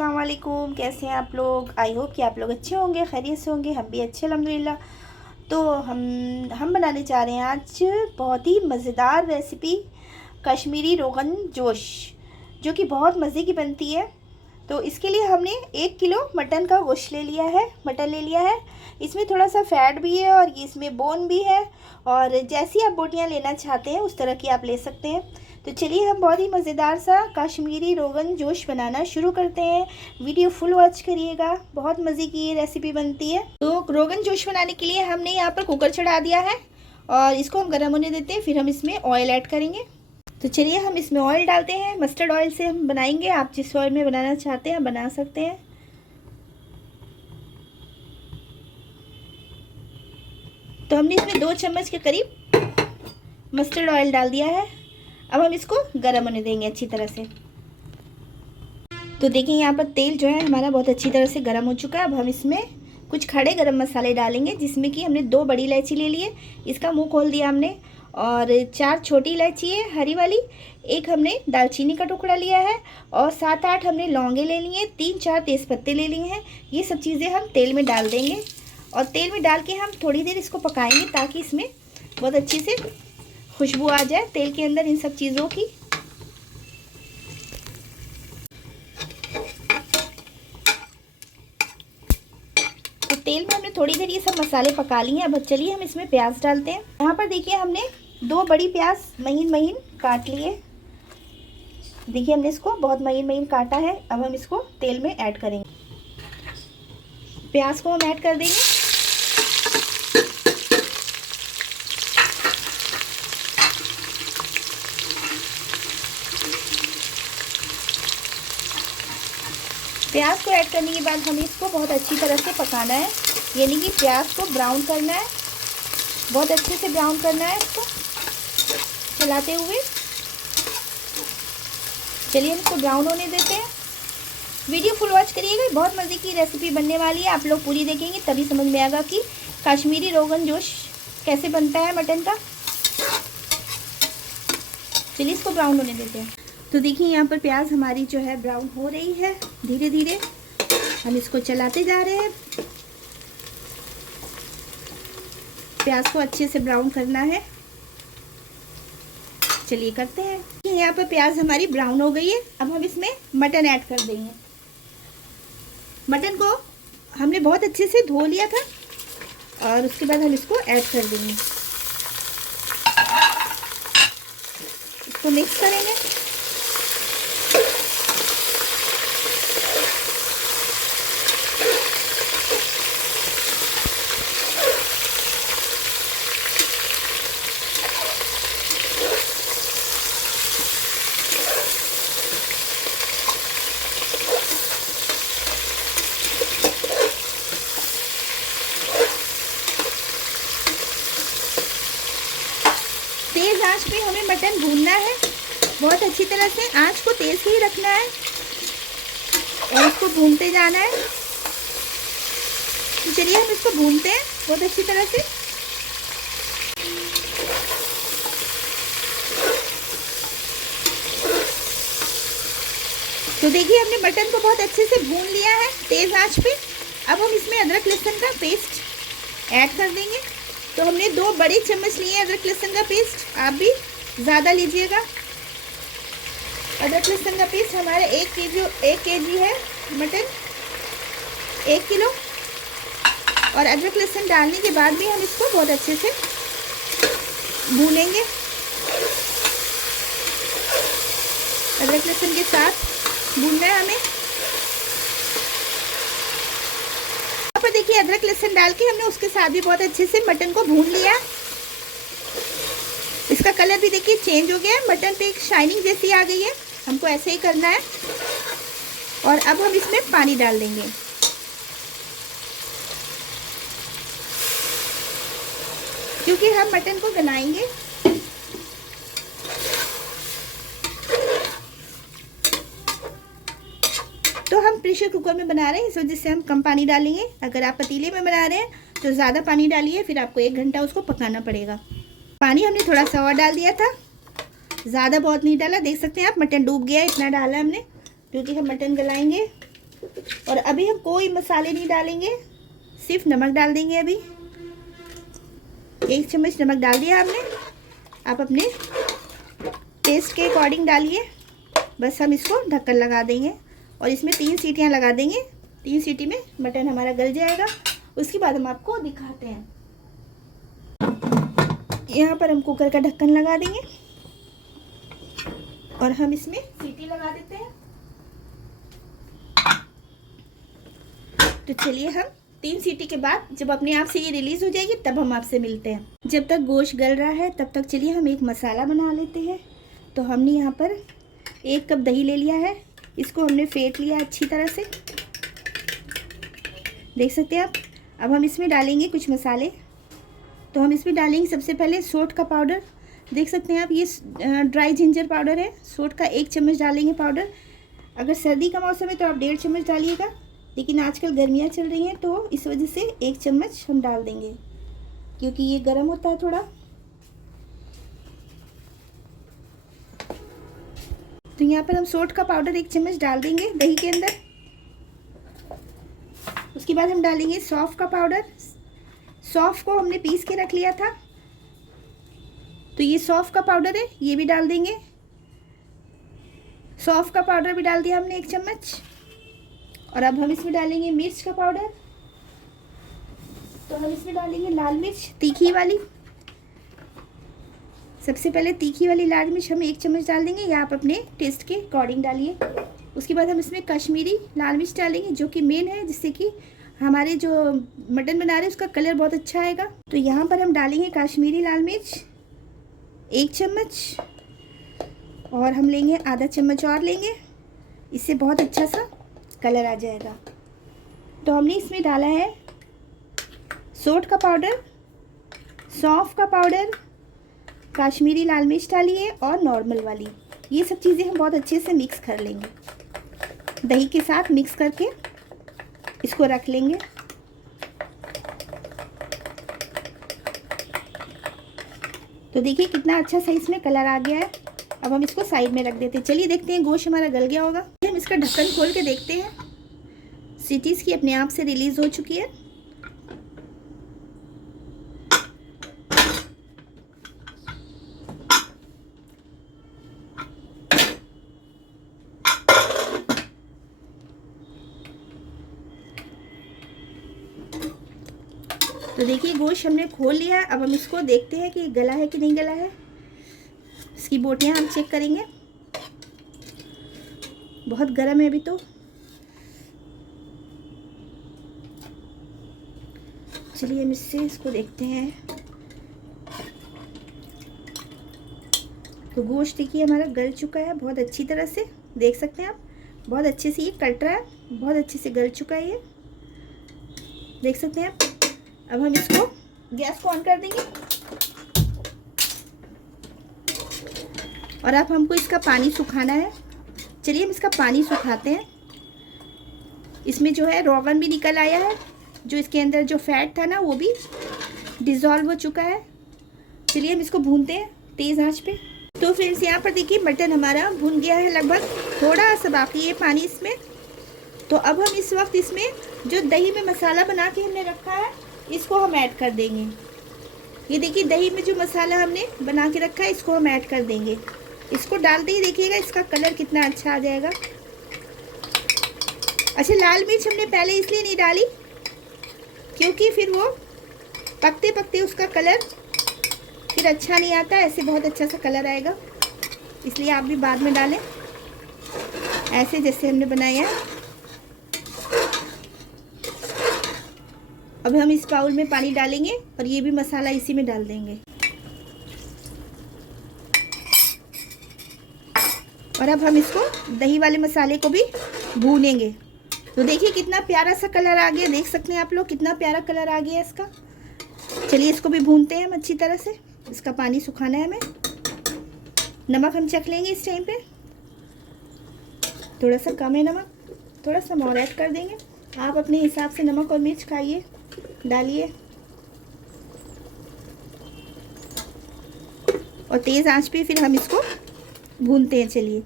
अस्सलाम वालेकुम। कैसे हैं आप लोग? आई होप कि आप लोग अच्छे होंगे, खैरियत से होंगे। हम भी अच्छे अल्हम्दुलिल्लाह। तो हम बनाने जा रहे हैं आज बहुत ही मज़ेदार रेसिपी, कश्मीरी रोगन जोश, जो कि बहुत मज़े की बनती है। तो इसके लिए हमने 1 किलो मटन का गोश्त ले लिया है, मटन ले लिया है। इसमें थोड़ा सा फैट भी है और इसमें बोन भी है, और जैसी आप बोटियाँ लेना चाहते हैं उस तरह की आप ले सकते हैं। तो चलिए हम बहुत ही मज़ेदार सा कश्मीरी रोगन जोश बनाना शुरू करते हैं। वीडियो फुल वॉच करिएगा, बहुत मज़े की ये रेसिपी बनती है। तो रोगन जोश बनाने के लिए हमने यहाँ पर कुकर चढ़ा दिया है और इसको हम गर्म होने देते हैं, फिर हम इसमें ऑयल ऐड करेंगे। तो चलिए हम इसमें ऑयल डालते हैं। मस्टर्ड ऑयल से हम बनाएंगे, आप जिस ऑयल में बनाना चाहते हैं बना सकते हैं। तो हमने इसमें 2 चम्मच के करीब मस्टर्ड ऑयल डाल दिया है। अब हम इसको गर्म होने देंगे अच्छी तरह से। तो देखिए यहाँ पर तेल जो है हमारा बहुत अच्छी तरह से गर्म हो चुका है। अब हम इसमें कुछ खड़े गरम मसाले डालेंगे, जिसमें कि हमने 2 बड़ी इलायची ले लिए, इसका मुंह खोल दिया हमने, और 4 छोटी इलायची है हरी वाली, 1 हमने दालचीनी का टुकड़ा लिया है, और 7-8 हमने लौंगे ले लिए, 3-4 तेज़पत्ते ले लिए हैं। ये सब चीज़ें हम तेल में डाल देंगे और तेल में डाल के हम थोड़ी देर इसको पकाएंगे, ताकि इसमें बहुत अच्छी से खुशबू आ जाए तेल के अंदर इन सब चीज़ों की। तो तेल में हमने थोड़ी देर ये सब मसाले पका लिए हैं। अब चलिए हम इसमें प्याज डालते हैं। यहाँ पर देखिए हमने 2 बड़ी प्याज महीन महीन काट लिए। देखिए हमने इसको बहुत महीन महीन काटा है। अब हम इसको तेल में ऐड करेंगे। प्याज को हम ऐड कर देंगे। प्याज को ऐड करने के बाद हमें इसको बहुत अच्छी तरह से पकाना है, यानी कि प्याज को ब्राउन करना है, बहुत अच्छे से ब्राउन करना है इसको चलाते हुए। चलिए हम इसको ब्राउन होने देते हैं। वीडियो फुल वॉच करिएगा, बहुत मज़े की रेसिपी बनने वाली है। आप लोग पूरी देखेंगे तभी समझ में आएगा कि कश्मीरी रोगन जोश कैसे बनता है मटन का। चलिए इसको ब्राउन होने देते हैं। तो देखिए यहाँ पर प्याज हमारी जो है ब्राउन हो रही है। धीरे धीरे हम इसको चलाते जा रहे हैं। प्याज को अच्छे से ब्राउन करना है। चलिए करते हैं। यहाँ पर प्याज हमारी ब्राउन हो गई है। अब हम इसमें मटन ऐड कर देंगे। मटन को हमने बहुत अच्छे से धो लिया था और उसके बाद हम इसको ऐड कर देंगे। इसको मिक्स करेंगे। तेज़ आंच पे हमें मटन भूनना है, बहुत अच्छी तरह से आंच को तेज़ ही रखना है और इसको भूनते जाना है। तो चलिए हम इसको भूनते हैं बहुत अच्छी तरह से। तो देखिए हमने मटन को बहुत अच्छे से भून लिया है तेज़ आंच पे। अब हम इसमें अदरक लहसुन का पेस्ट ऐड कर देंगे। तो हमने 2 बड़े चम्मच लिए अदरक लहसुन का पेस्ट, आप भी ज़्यादा लीजिएगा। अदरक लहसुन का पेस्ट हमारा 1 केजी है मटन, 1 किलो। और अदरक लहसुन डालने के बाद भी हम इसको बहुत अच्छे से भूनेंगे। अदरक लहसुन के साथ भूनना है हमें। यहाँ पर देखिए अदरक लहसुन डाल के हमने उसके साथ भी बहुत अच्छे से मटन को भून लिया। इसका कलर भी देखिए चेंज हो गया है, मटन पे एक शाइनिंग जैसी आ गई है। हमको ऐसे ही करना है। और अब हम इसमें पानी डाल देंगे। क्योंकि हम मटन को गलाएंगे। तो हम प्रेशर कुकर में बना रहे हैं, इस वजह से हम कम पानी डालेंगे। अगर आप पतीले में बना रहे हैं तो ज़्यादा पानी डालिए, फिर आपको 1 घंटा उसको पकाना पड़ेगा। पानी हमने थोड़ा सा और डाल दिया था, ज़्यादा बहुत नहीं डाला। देख सकते हैं आप मटन डूब गया है, इतना डाला हमने, क्योंकि हम मटन गलाएंगे। और अभी हम कोई मसाले नहीं डालेंगे, सिर्फ नमक डाल देंगे। अभी 1 चम्मच नमक डाल दिया हमने। आप अपने टेस्ट के अकॉर्डिंग डालिए। बस हम इसको ढक्कन लगा देंगे और इसमें 3 सीटियां लगा देंगे। 3 सीटी में मटन हमारा गल जाएगा। उसके बाद हम आपको दिखाते हैं। यहाँ पर हम कुकर का ढक्कन लगा देंगे और हम इसमें सीटी लगा देते हैं। तो चलिए हम 3 सीटी के बाद जब अपने आप से ये रिलीज हो जाएगी तब हम आपसे मिलते हैं। जब तक गोश्त गल रहा है तब तक चलिए हम एक मसाला बना लेते हैं। तो हमने यहाँ पर 1 कप दही ले लिया है। इसको हमने फेंट लिया अच्छी तरह से, देख सकते हैं आप। अब हम इसमें डालेंगे कुछ मसाले। तो हम इसमें डालेंगे सबसे पहले सोंठ का पाउडर, देख सकते हैं आप। ये ड्राई जिंजर पाउडर है। सोंठ का 1 चम्मच डालेंगे पाउडर। अगर सर्दी का मौसम है तो आप 1.5 चम्मच डालिएगा, लेकिन आजकल गर्मियाँ चल रही हैं तो इस वजह से 1 चम्मच हम डाल देंगे, क्योंकि ये गर्म होता है थोड़ा। तो यहाँ पर हम सोंठ का पाउडर 1 चम्मच डाल देंगे दही के अंदर। उसके बाद हम डालेंगे सौंफ का पाउडर। सौंफ को हमने पीस के रख लिया था, तो ये सौंफ का पाउडर है, ये भी डाल देंगे। सौंफ का पाउडर भी डाल दिया हमने 1 चम्मच। और अब हम इसमें डालेंगे मिर्च का पाउडर। तो हम इसमें डालेंगे लाल मिर्च तीखी वाली। सबसे पहले तीखी वाली लाल मिर्च हम 1 चम्मच डाल देंगे, या आप अपने टेस्ट के अकॉर्डिंग डालिए। उसके बाद हम इसमें कश्मीरी लाल मिर्च डालेंगे, जो कि मेन है, जिससे कि हमारे जो मटन बना रहे हैं उसका कलर बहुत अच्छा आएगा। तो यहाँ पर हम डालेंगे कश्मीरी लाल मिर्च 1 चम्मच, और हम लेंगे आधा चम्मच और लेंगे, इससे बहुत अच्छा सा कलर आ जाएगा। तो हमने इसमें डाला है सोंठ का पाउडर, सौंफ का पाउडर, कश्मीरी लाल मिर्च डाली है और नॉर्मल वाली। ये सब चीज़ें हम बहुत अच्छे से मिक्स कर लेंगे, दही के साथ मिक्स करके इसको रख लेंगे। तो देखिए कितना अच्छा सा इसमें कलर आ गया है। अब हम इसको साइड में रख देते हैं। चलिए देखते हैं गोश्त हमारा गल गया होगा। हम इसका ढक्कन खोल के देखते हैं। सीटीज की अपने आप से रिलीज हो चुकी है। तो देखिए गोश्त हमने खोल लिया है। अब हम इसको देखते हैं कि गला है कि नहीं गला है। इसकी बोटियां हम चेक करेंगे। बहुत गर्म है अभी तो। चलिए हम इसको देखते हैं। तो गोश्त देखिए हमारा गल चुका है बहुत अच्छी तरह से, देख सकते हैं आप। बहुत अच्छे से ये कट रहा है, बहुत अच्छे से गल चुका है ये, देख सकते हैं आप। अब हम इसको गैस को ऑन कर देंगे और अब हमको इसका पानी सुखाना है। चलिए हम इसका पानी सुखाते हैं। इसमें जो है रोगन भी निकल आया है, जो इसके अंदर जो फैट था ना वो भी डिज़ोल्व हो चुका है। चलिए हम इसको भूनते हैं तेज़ आंच पे। तो फ्रेंड्स यहाँ पर देखिए मटन हमारा भुन गया है लगभग, थोड़ा सा बाकी है पानी इसमें। तो अब हम इस वक्त इसमें जो दही में मसाला बना के हमने रखा है इसको हम ऐड कर देंगे। ये देखिए दही में जो मसाला हमने बना के रखा है इसको हम ऐड कर देंगे। इसको डालते ही देखिएगा इसका कलर कितना अच्छा आ जाएगा। अच्छा, लाल मिर्च हमने पहले इसलिए नहीं डाली क्योंकि फिर वो पकते पकते उसका कलर फिर अच्छा नहीं आता, ऐसे बहुत अच्छा सा कलर आएगा, इसलिए आप भी बाद में डालें ऐसे जैसे हमने बनाया है। अब हम इस बाउल में पानी डालेंगे और ये भी मसाला इसी में डाल देंगे। और अब हम इसको दही वाले मसाले को भी भूनेंगे। तो देखिए कितना प्यारा सा कलर आ गया, देख सकते हैं आप लोग कितना प्यारा कलर आ गया इसका। चलिए इसको भी भूनते हैं हम अच्छी तरह से। इसका पानी सुखाना है हमें। नमक हम चख लेंगे इस टाइम पे, थोड़ा सा कम है नमक, थोड़ा सा और ऐड कर देंगे। आप अपने हिसाब से नमक और मिर्च खाइए, डालिए। और तेज़ आंच पे फिर हम इसको भूनते हैं। चलिए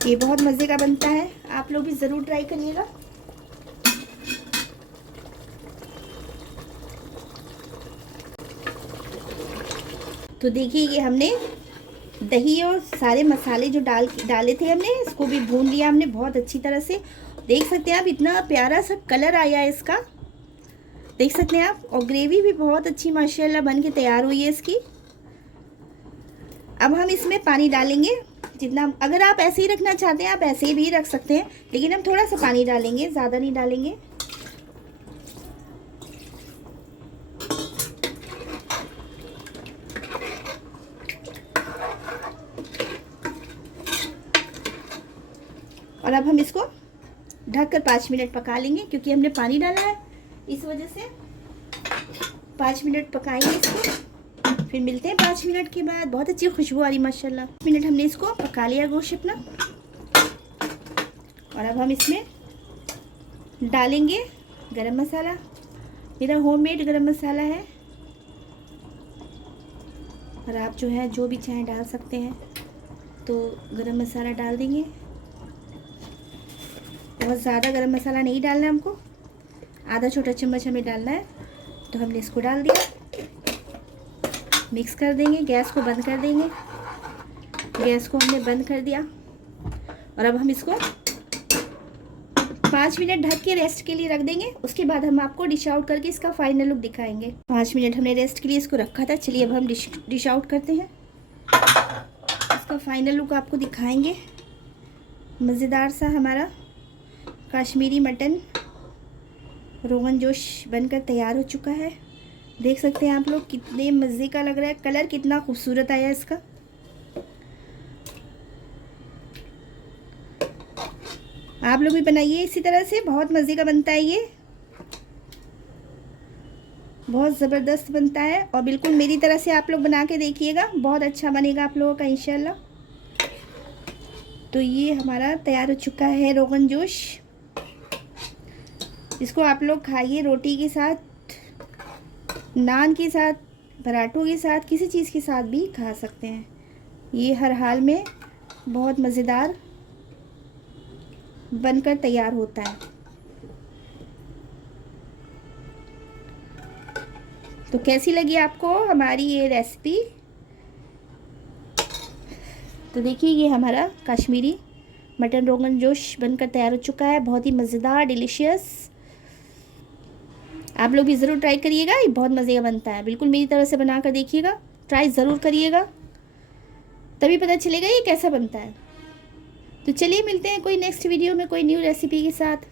ये बहुत मज़े का बनता है, आप लोग भी ज़रूर ट्राई करिएगा। तो देखिए ये हमने दही और सारे मसाले जो डाले थे हमने, इसको भी भून लिया हमने बहुत अच्छी तरह से। देख सकते हैं आप, इतना प्यारा सा कलर आया है इसका, देख सकते हैं आप। और ग्रेवी भी बहुत अच्छी माशाल्लाह बन के तैयार हुई है इसकी। अब हम इसमें पानी डालेंगे जितना, अगर आप ऐसे ही रखना चाहते हैं आप ऐसे ही भी रख सकते हैं, लेकिन हम थोड़ा सा पानी डालेंगे, ज़्यादा नहीं डालेंगे। और अब हम इसको ढककर 5 मिनट पका लेंगे, क्योंकि हमने पानी डाला है इस वजह से 5 मिनट पकाएंगे इसको। फिर मिलते हैं 5 मिनट के बाद। बहुत अच्छी खुशबू आ रही माशाल्लाह। 5 मिनट हमने इसको पका लिया गोश्त अपना। और अब हम इसमें डालेंगे गरम मसाला, मेरा होममेड गरम मसाला है, और आप जो है जो भी चाहें डाल सकते हैं। तो गरम मसाला डाल देंगे, बहुत ज़्यादा गरम मसाला नहीं डालना है हमको, आधा छोटा चम्मच हमें डालना है। तो हमने इसको डाल दिया, मिक्स कर देंगे, गैस को बंद कर देंगे। गैस को हमने बंद कर दिया। और अब हम इसको 5 मिनट ढक के रेस्ट के लिए रख देंगे। उसके बाद हम आपको डिश आउट करके इसका फाइनल लुक दिखाएंगे। 5 मिनट हमने रेस्ट के लिए इसको रखा था। चलिए अब हम डिश आउट करते हैं, इसका फाइनल लुक आपको दिखाएंगे। मज़ेदार सा हमारा कश्मीरी मटन रोगन जोश बनकर तैयार हो चुका है। देख सकते हैं आप लोग कितने मज़े का लग रहा है, कलर कितना खूबसूरत आया इसका। आप लोग भी बनाइए इसी तरह से, बहुत मज़े का बनता है ये, बहुत ज़बरदस्त बनता है। और बिल्कुल मेरी तरह से आप लोग बना के देखिएगा, बहुत अच्छा बनेगा आप लोगों का इंशाल्लाह। तो ये हमारा तैयार हो चुका है रोगन जोश। इसको आप लोग खाइए रोटी के साथ, नान के साथ, पराठों के साथ, किसी चीज़ के साथ भी खा सकते हैं। ये हर हाल में बहुत मज़ेदार बनकर तैयार होता है। तो कैसी लगी आपको हमारी ये रेसिपी? तो देखिए ये हमारा कश्मीरी मटन रोगन जोश बनकर तैयार हो चुका है, बहुत ही मज़ेदार, डिलीशियस। आप लोग भी ज़रूर ट्राई करिएगा, ये बहुत मज़े का बनता है। बिल्कुल मेरी तरह से बना कर देखिएगा, ट्राई ज़रूर करिएगा, तभी पता चलेगा ये कैसा बनता है। तो चलिए मिलते हैं कोई नेक्स्ट वीडियो में कोई न्यू रेसिपी के साथ।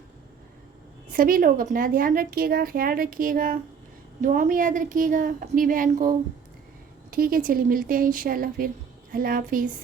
सभी लोग अपना ध्यान रखिएगा, ख्याल रखिएगा, दुआ में याद रखिएगा अपनी बहन को। ठीक है, चलिए मिलते हैं इंशाल्लाह फिर। अल्लाह हाफिज़।